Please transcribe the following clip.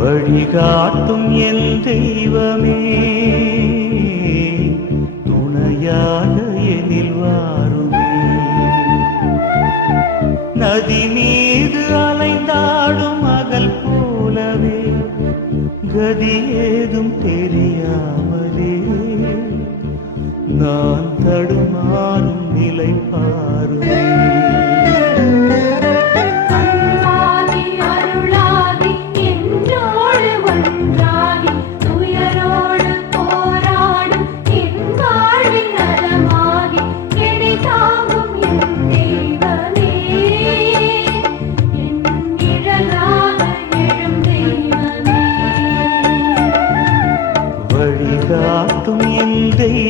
வழிகாட்டும் என் தெய்வமே, துணையாக எனில் வாருமே. நதி மீது அலைந்தாடும் மகள் போலவே கதி ஏதும் தெரியாமலே நான் தடுமாறும் நிலை பாருமே. வழிகாட்டும் என் தெய்வமே,